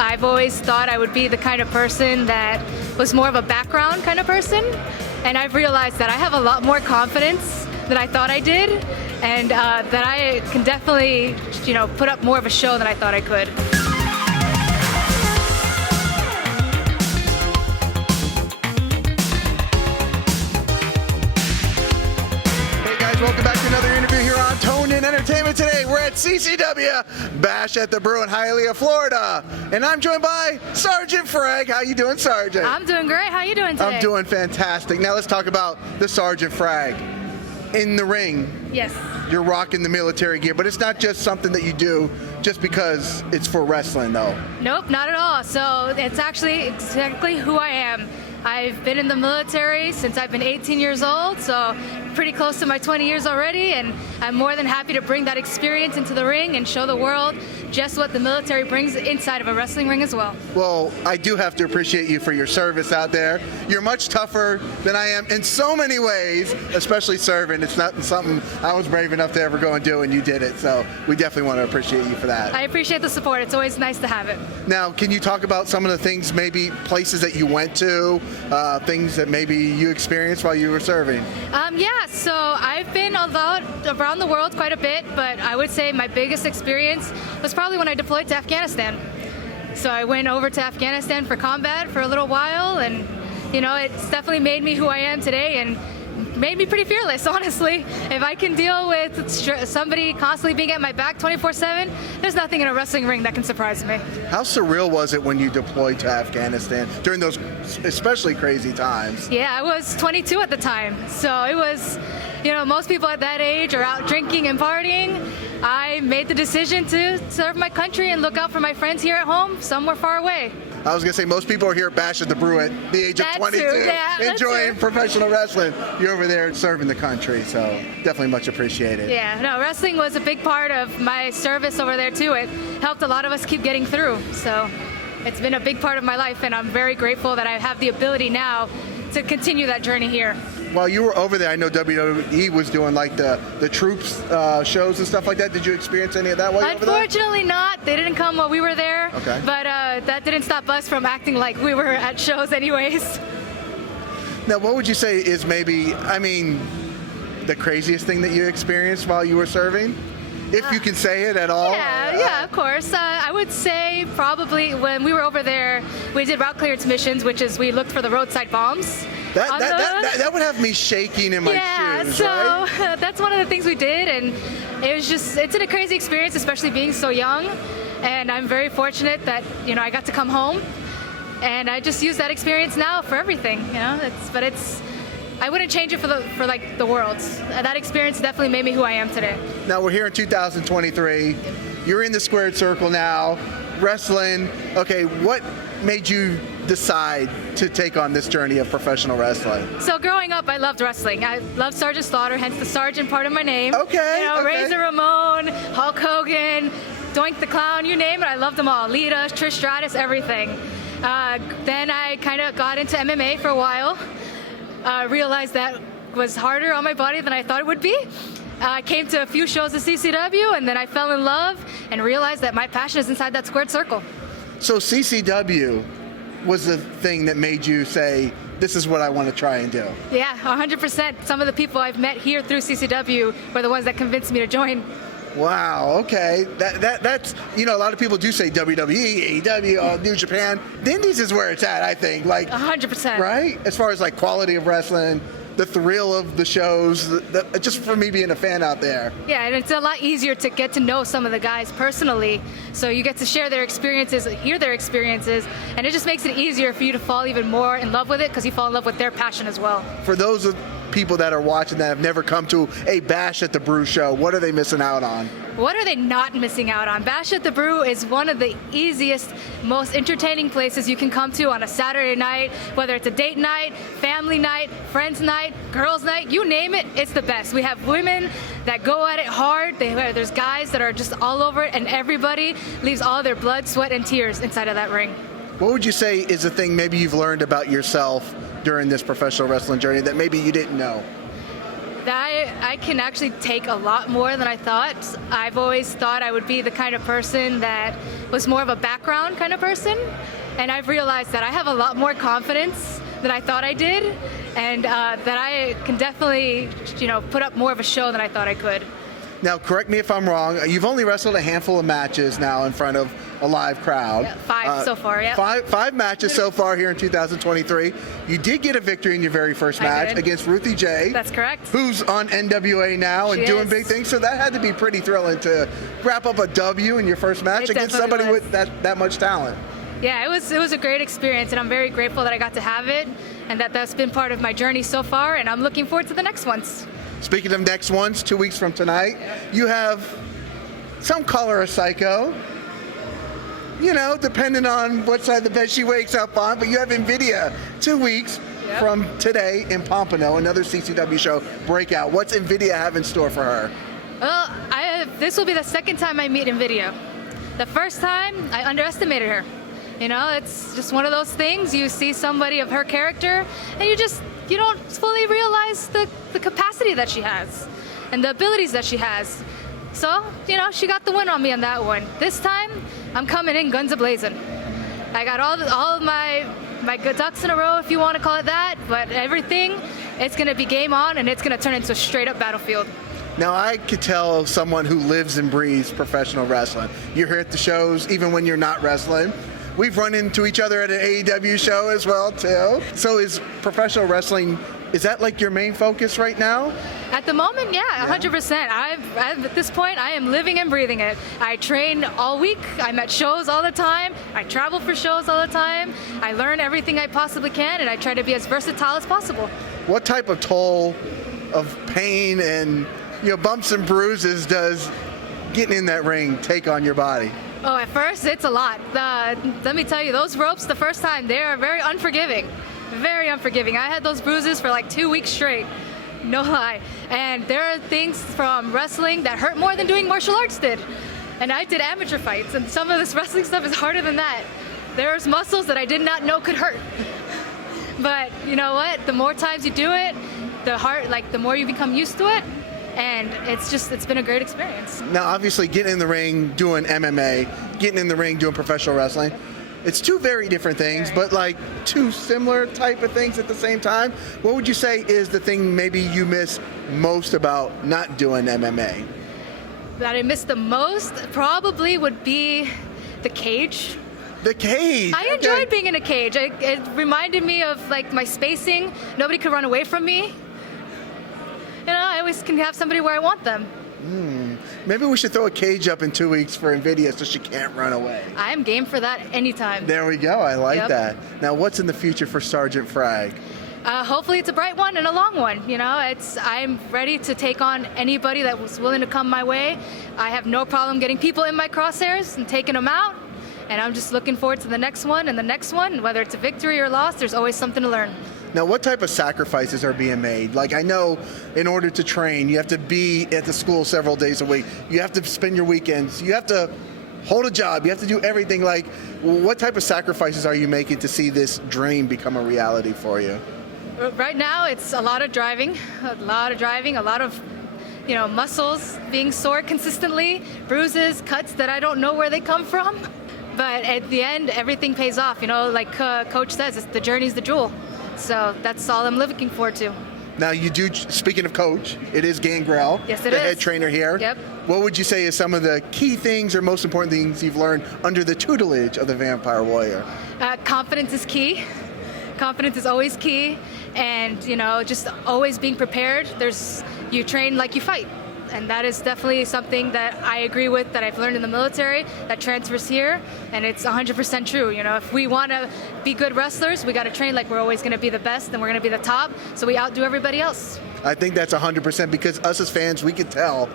I've always thought I would be the kind of person that was more of a background kind of person, and I've realized that I have a lot more confidence than I thought I did, and that I can definitely, put up more of a show than I thought I could. Welcome back to another interview here on Tone In Entertainment. Today we're at CCW Bash at the Brew in Hialeah, Florida, and I'm joined by Sergeant Frag. How you doing, Sergeant? I'm doing great. How you doing today? I'm doing fantastic. Now let's talk about the Sergeant Frag. In the ring, yes, you're rocking the military gear, but it's not just something that you do just because it's for wrestling, though. Nope, not at all. So it's actually exactly who I am. I've been in the military since I've been 18 years old, so pretty close to my 20 years already, and I'm more than happy to bring that experience into the ring and show the world just what the military brings inside of a wrestling ring as well. Well, I do have to appreciate you for your service out there. You're much tougher than I am in so many ways, especially serving. It's not something I was brave enough to ever go and do, and you did it, so we definitely want to appreciate you for that. I appreciate the support. It's always nice to have it. Now, can you talk about some of the things, maybe places that you went to, things that maybe you experienced while you were serving? Yeah, so I've been around the world quite a bit, but I would say my biggest experience was probably when I deployed to Afghanistan. So I went over to Afghanistan for combat for a little while, and it's definitely made me who I am today, and made me pretty fearless, honestly. If I can deal with somebody constantly being at my back 24/7, there's nothing in a wrestling ring that can surprise me. How surreal was it when you deployed to Afghanistan during those especially crazy times? Yeah, I was 22 at the time, so it was, most people at that age are out drinking and partying. I made the decision to serve my country and look out for my friends here at home, somewhere far away. I was going to say, most people are here at Bash at the Brew at the age of 22, enjoying professional wrestling. You're over there serving the country, so definitely much appreciated. Yeah, no, wrestling was a big part of my service over there, too. It helped a lot of us keep getting through, so it's been a big part of my life, and I'm very grateful that I have the ability now to continue that journey here. While you were over there, I know WWE was doing like the troops shows and stuff like that. Did you experience any of that while you were over there? Unfortunately not. They didn't come while we were there. Okay. But that didn't stop us from acting like we were at shows anyways. Now, what would you say is maybe, the craziest thing that you experienced while you were serving? If you can say it at all. Yeah, of course. I would say probably when we were over there, we did route clearance missions, which is we looked for the roadside bombs. That would have me shaking in my shoes, so right? That's one of the things we did, and it's a crazy experience, especially being so young, and I'm very fortunate that, I got to come home, and I just use that experience now for everything, I wouldn't change it for the world. That experience definitely made me who I am today. Now we're here in 2023. You're in the squared circle now, wrestling. Okay, what made you decide to take on this journey of professional wrestling? So growing up, I loved wrestling. I loved Sergeant Slaughter, hence the Sergeant part of my name. Okay. Razor Ramon, Hulk Hogan, Doink the Clown, you name it, I loved them all. Lita, Trish Stratus, everything. Then I kind of got into MMA for a while. Realized that was harder on my body than I thought it would be. I came to a few shows at CCW, and then I fell in love and realized that my passion is inside that squared circle. So CCW was the thing that made you say, this is what I want to try and do. Yeah, 100%. Some of the people I've met here through CCW were the ones that convinced me to join. Wow, okay. That's, a lot of people do say WWE, AEW, New Japan. The Indies is where it's at, I think. 100%. Right? As far as quality of wrestling, the thrill of the shows, just for me being a fan out there. Yeah, and it's a lot easier to get to know some of the guys personally, so you get to share their experiences, hear their experiences, and it just makes it easier for you to fall even more in love with it because you fall in love with their passion as well. For those of people that are watching that have never come to a Bash at the Brew show, what are they missing out on? What are they not missing out on? Bash at the Brew is one of the easiest, most entertaining places you can come to on a Saturday night, whether it's a date night, family night, friends night, girls night, you name it, it's the best. We have women that go at it hard, there's guys that are just all over it, and everybody leaves all their blood, sweat, and tears inside of that ring. What would you say is the thing maybe you've learned about yourself during this professional wrestling journey that maybe you didn't know? That I can actually take a lot more than I thought. I've always thought I would be the kind of person that was more of a background kind of person, and I've realized that I have a lot more confidence than I thought I did, and that I can definitely, put up more of a show than I thought I could. Now, correct me if I'm wrong. You've only wrestled a handful of matches now in front of a live crowd. Yeah, 5 so far, yeah. Five matches so far here in 2023. You did get a victory in your very first match against Ruthie Jay. That's correct. Who's on NWA now and doing big things. So that had to be pretty thrilling to wrap up a W in your first match against somebody with that much talent. Yeah, it was a great experience, and I'm very grateful that I got to have it, and that's been part of my journey so far, and I'm looking forward to the next ones. Speaking of next ones, 2 weeks from tonight, you have some color of Psycho, depending on what side of the bed she wakes up on, but you have Invidia 2 weeks from today in Pompano, another CCW show, Breakout. What's Invidia have in store for her? Well, this will be the second time I meet Invidia. The first time, I underestimated her. It's just one of those things. You see somebody of her character, and you don't fully realize the capacity that she has and the abilities that she has. So, she got the win on me on that one. This time, I'm coming in guns a-blazing. I got all of my good ducks in a row, if you want to call it that, but everything, it's going to be game on, and it's going to turn into a straight-up battlefield. Now, I could tell someone who lives and breathes professional wrestling. You're here at the shows, even when you're not wrestling. We've run into each other at an AEW show as well, too. So is professional wrestling, is that like your main focus right now? At the moment, yeah, 100%. At this point, I am living and breathing it. I train all week. I'm at shows all the time. I travel for shows all the time. I learn everything I possibly can, and I try to be as versatile as possible. What type of toll of pain and bumps and bruises does getting in that ring take on your body? Oh, at first, it's a lot. Let me tell you, those ropes the first time, they are very unforgiving. Very unforgiving. I had those bruises for like 2 weeks straight. No lie. And there are things from wrestling that hurt more than doing martial arts did. And I did amateur fights, and some of this wrestling stuff is harder than that. There's muscles that I did not know could hurt. But you know what? The more times you do it, the more you become used to it. And it's been a great experience. Now, obviously, getting in the ring, doing MMA, getting in the ring, doing professional wrestling, it's two very different things, but like two similar type of things at the same time. What would you say is the thing maybe you miss most about not doing MMA? That I miss the most probably would be the cage. The cage. I enjoyed being in a cage. It reminded me of like my spacing. Nobody could run away from me. I always can have somebody where I want them. Maybe we should throw a cage up in 2 weeks for Invidia so she can't run away. I am game for that anytime. There we go. I like that. Now, what's in the future for Sergeant Frag? Hopefully it's a bright one and a long one. I'm ready to take on anybody that was willing to come my way. I have no problem getting people in my crosshairs and taking them out. And I'm just looking forward to the next one and the next one. Whether it's a victory or loss, there's always something to learn. Now, what type of sacrifices are being made? Like, I know in order to train, you have to be at the school several days a week. You have to spend your weekends. You have to hold a job. You have to do everything. Like, what type of sacrifices are you making to see this dream become a reality for you? Right now, it's a lot of driving, a lot of muscles being sore consistently, bruises, cuts that I don't know where they come from. But at the end, everything pays off. Like Coach says, the journey's the jewel. So that's all I'm looking forward to. Now, you do, speaking of Coach, it is Gangrel, yes, it the is. head trainer here. Yep. What would you say is some of the key things or most important things you've learned under the tutelage of the Vampire Warrior? Confidence is key. Confidence is always key. And, just always being prepared. You train like you fight. And that is definitely something that I agree with, that I've learned in the military, that transfers here, and it's 100% true. If we want to be good wrestlers, we got to train like we're always going to be the best and we're going to be the top, so we outdo everybody else. I think that's 100% because us as fans, we can tell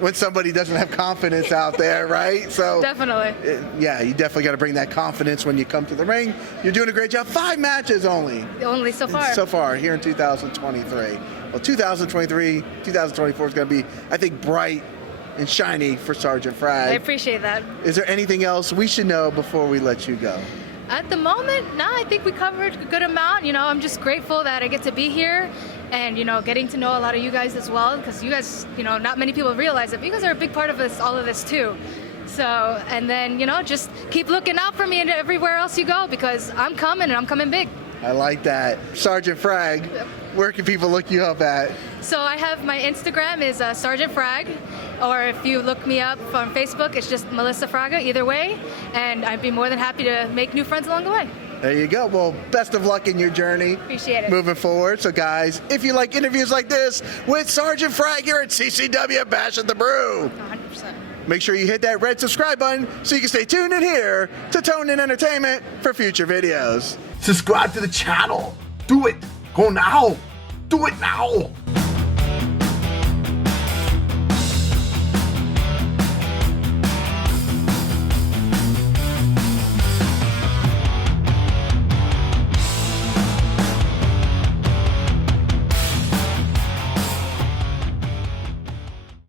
when somebody doesn't have confidence out there, right? So definitely. Yeah, you definitely got to bring that confidence when you come to the ring. You're doing a great job. 5 matches only. Only so far. So far here in 2023. Well, 2023, 2024 is going to be, I think, bright and shiny for Sergeant Frag. I appreciate that. Is there anything else we should know before we let you go? At the moment, no, I think we covered a good amount. You know, I'm just grateful that I get to be here and, you know, getting to know a lot of you guys as well, because you guys, you know, not many people realize it, but you guys are a big part of this, all of this too. So, and then, you know, just keep looking out for me and everywhere else you go, because I'm coming and I'm coming big. I like that. Sergeant Frag, where can people look you up at? So I have my Instagram is Sergeant Frag, or if you look me up on Facebook, it's just Melissa Fraga, either way, and I'd be more than happy to make new friends along the way. There you go. Well, best of luck in your journey. Appreciate it. Moving forward. So guys, if you like interviews like this with Sergeant Frag here at CCW Bash At The Brew, 100%. make sure you hit that red subscribe button so you can stay tuned in here to Tone In Entertainment for future videos. Subscribe to the channel. Do it. Go now. Do it now.